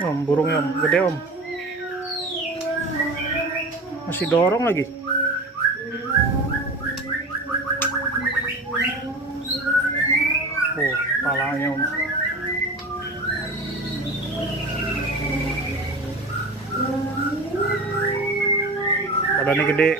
Om, burungnya om, gede om. Masih dorong lagi. Oh, palanya om. Badannya gede.